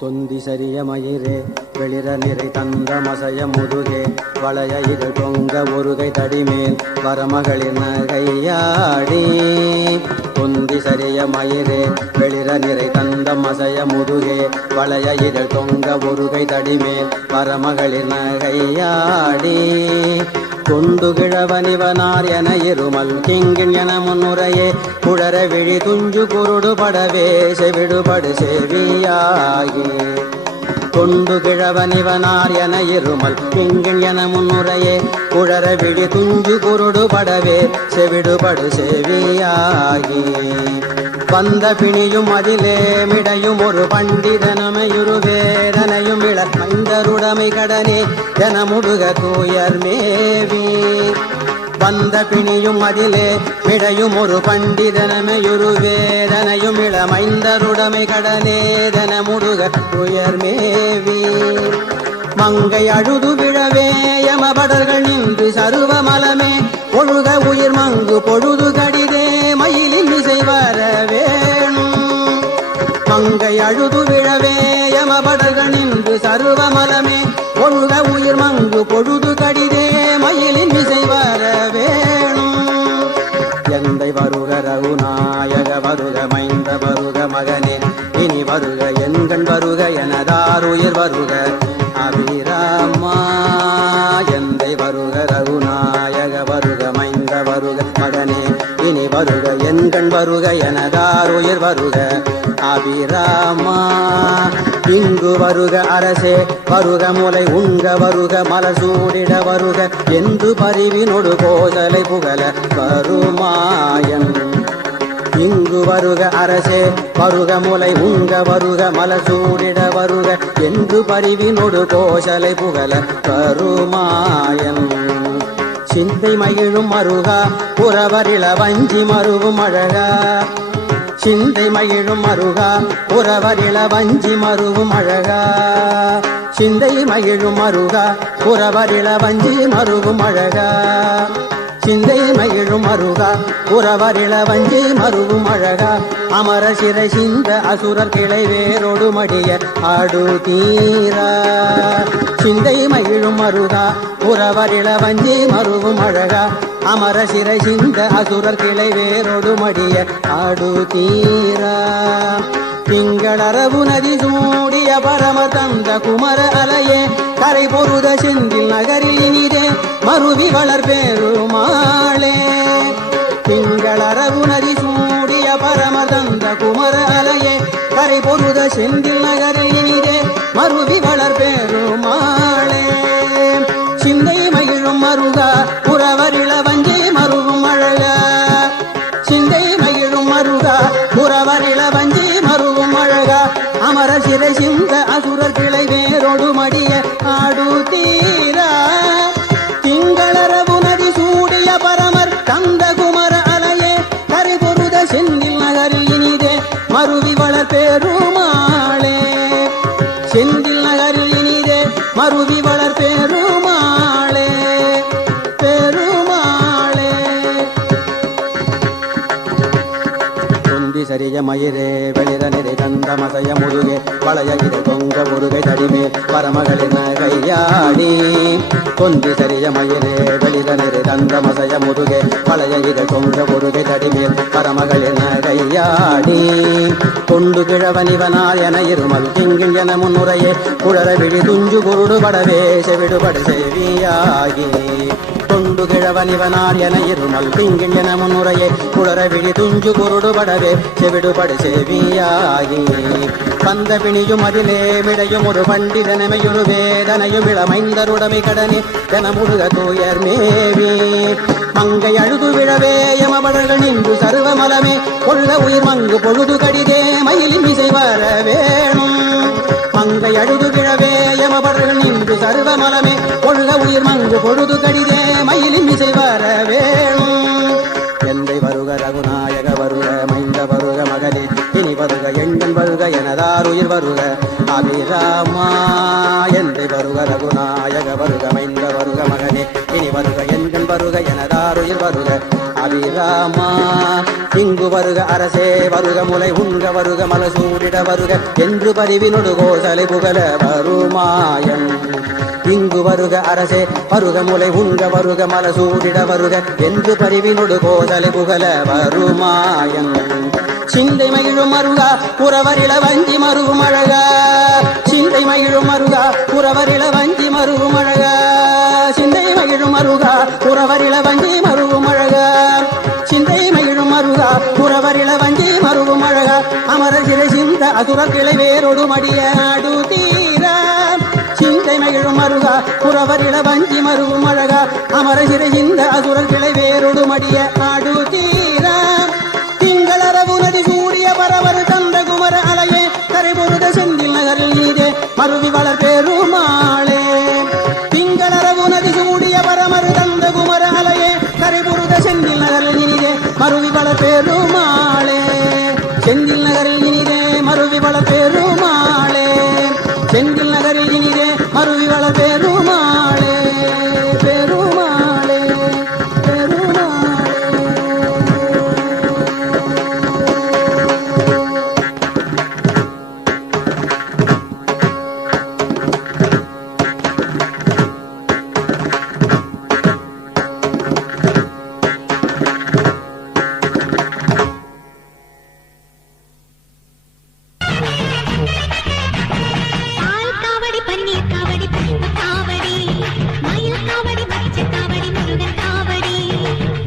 தொந்தி சரிய மயிரே வெளிர நிறை தந்த மசைய முதுகே வளைய இதழ் தொங்க ஒருகை தடிமேல் வரமகளின் நகையாடி. தொந்தி சரிய மயிரே வெளிர நிறை தந்த மசைய முதுகே வளைய இதழ் தொங்க ஒருகை தடிமேல் வரமகளின் நகையாடி. கொண்டுகிழவனிவனார் என இருமல் கிங்கின் என முன்னுரையே. குழற விழி துஞ்சு குருடு படவே செவிடுபடு செவியாகி கொண்டு கிழவனிவனார் என இருமல். கிங்கின் என முன்னுரையே குழற விழி துஞ்சு குருடுபடவே செவிடுபடு செவியாகி. வந்த பிணியும் அதிலே மிடையும் ஒரு பண்டிதனமையுரு வேதனையும் இள மைந்தருடமை கடனே என முடுக தூயர் மேவி. வந்த பிணியும் அதிலே மிடையும் ஒரு பண்டிதனமையொரு வேதனையும் இளமைந்தருடமை கடனேதன முருக உயர்மேவி மங்கை அழுது விழவே யமபடர்கள் நின்று சருவமலமே பொழுத உயிர் மங்கு பொழுது கடிதே மயிலில் இசை வரவேணும் மங்கை அழுது விழவே யமபடர்கள் நின்று சருவமலமே பொழுத உயிர் மங்கு பொழுது கடிதே மயிலின் இசை வர வேணும். எந்தை வருக ரகுநாயக வருக மைந்த வருக மகனே. இனி வருக எங்கள் வருக எனதார் உயிர் வருக அபிராமா. என் வருக கடனே இனி வருக எண்கண் வருக எனதாருயிர் வருக. அபிராமா இங்கு வருக அரசே. வருக முலை உண்க வருக மலசூடிட வருக. என்று பரிவினொடு கோதலை புகழ வருமாயன் இங்கு வருக அரசே. வருக முலை உங்க வருக மலசூடிட வருக. என்று பரிவினொடு கோசலை புகழ வருமாயன் சிந்தை மகிழும் மருகா புறவரிள வஞ்சி மருவும் அழகா. சிந்தை மகிழும் மருகா புறவரிள வஞ்சி மருவும் அழகா. சிந்தை மகிழும் மருகா புறவரிள வஞ்சி மருவும் அழகா. சிந்தை மகிழும் அருகா புறவரிள வஞ்சி மருவும் அழகா. அமர சிறை சிந்த அசுரர் கிளை வேரோடு மடிய ஆடு தீரா. சிந்தை மகிழும் அருகா புறவரிள வஞ்சி மருவும் அழகா. அமர சிறை சிந்த அசுரர் கிளை வேரோடு மடிய ஆடு தீரா. திங்களரவு நதி சூடிய பரம தந்த குமர அலையே கரை பொருத செந்தில் நகரில் இனிதே மருவி வளர் பெருமாளே. திங்களரவு நதி சூடிய பரம தந்த குமர அலையே கரை பொருத செந்தில் நகரில் இனிதே மருவி வளர் பெருமாளே. சிந்தை மகிழும் மருகா அமர சிந்த அசுரர் கிளை வேரோடு மடிய ஆடு தீரா. திங்களரவு நதி சூடிய பரமர் தந்த குமர அலையே கரை செந்தில் நகரில் இனிதே மருவி வளர் பெருமாளே. செந்தில் நகரில் இனிதே மருவி வளர் தொந்தி சரிய மயிரே வெளிர நிறை தந்த மசைய முருகே வளைய இது தொங்க முருகை தடிமே பரமகளின் கையாடி. கொந்தி சரிய மயிரே வெளிர நிறை தந்த மசைய முருகே வளைய இது தொங்க முருகை தடிமே பரமகளின் கையாடி. கொண்டு கிழவனிவனார் என இருமல் திங்கில் என முன்னுரையே குழற விழி துஞ்சு குருடு படவே செவிடுபடு செவியாகி. கொண்டு என இருமல் பிங்கின் என முன்னுரையே. குளற விழி துஞ்சு குருடுபடவே செவிடுபடு செவியாகி. பந்த பிணியும் அதிலே விடையும் ஒரு பண்டிதனமையுரு வேதனையும் இளமைந்தருடமை கடனே என முழுக தூயர் மேவி. மங்கை அழுது விழவே யமபடர்கள் நின்று சர்வமலமே கொள்ள உயிர் மங்கு பொழுது கடிதே மயிலின் இசை வர வேணும். மங்கை அழுது கிழவே எமபர்கள் நின்று சர்வமலமே. கொள்ள உயிர் மங்கு பொழுது கடிதே மயிலின் இசை வர வேணும். எந்தை வருக ரகுநாயக வருக மைந்த வருக மகளே. இனி வருக எங்கள் வருக எனதார் உயிர் வருக. அபிராமா எந்தை வருக ரகுநாயக வருக மைந்த வருக மகளே. இனி வருக எங்கள் வருக எனதார் உயிர் வருக. அபிராமா இங்கு வருக அரசே வருக முலை உண்க வருக மலசூடிட வருக. என்று பதிவினொடு கோசலை புகழ வருமாயம். இங்கு வருக அரசே வருக முலை உண்க வருக மலசூடிட வருக. என்று பதிவினொடு கோசலை புகழ வருமாயம். சிந்தை மகிழும் மருகா புறவரில வஞ்சி மருகும் அழகா. சிந்தை மகிழும் மருகா புறவரில வஞ்சி மருகும் அழகா. சிந்தை மகிழும் மருகா புறவரில வஞ்சி தாவர சிலை சிந்த அசுர கிளை வேரோடு மடியாடு தீரா சிந்தை மகிழும் மருகா புறவர் இள வஞ்சி மருவும் அழகா அமர சிறை சிந்த அசுர கிளை வேரோடு மடிய ஆடு தீரா திங்களரவு நதி சூரிய பரவர் தந்த குமர அலையே கரைபுருத செந்தில் நகரில் நீதே மருவி வளர் பெருமாளே. திங்களரவு நதி சூடிய பரமர் தந்த குமர அலையே கரைபுருத செந்தில் நகரில் நீதே மருவி வளர் பெருமாள் செந்தில் நகரிலே மருவி வளர்ந்து